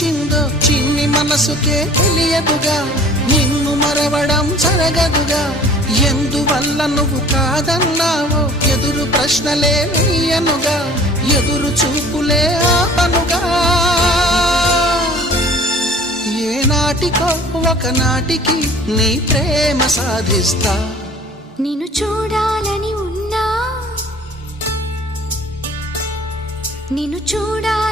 వచ్చిందో చిన్ని మనసుకే తెలియదుగా, నిన్ను మరవడం జరగదుగా. ఎందువల్ల నువ్వు కాదన్నావో ఎదురు ప్రశ్నలే వేయనుగా, ఎదురు చూపులే ఆపనుగా. ఏనాటికో ఒకనాటికి నీ ప్రేమ సాధిస్తా. నిన్ను చూడాలని ఉన్నా, నిన్ను చూడాలి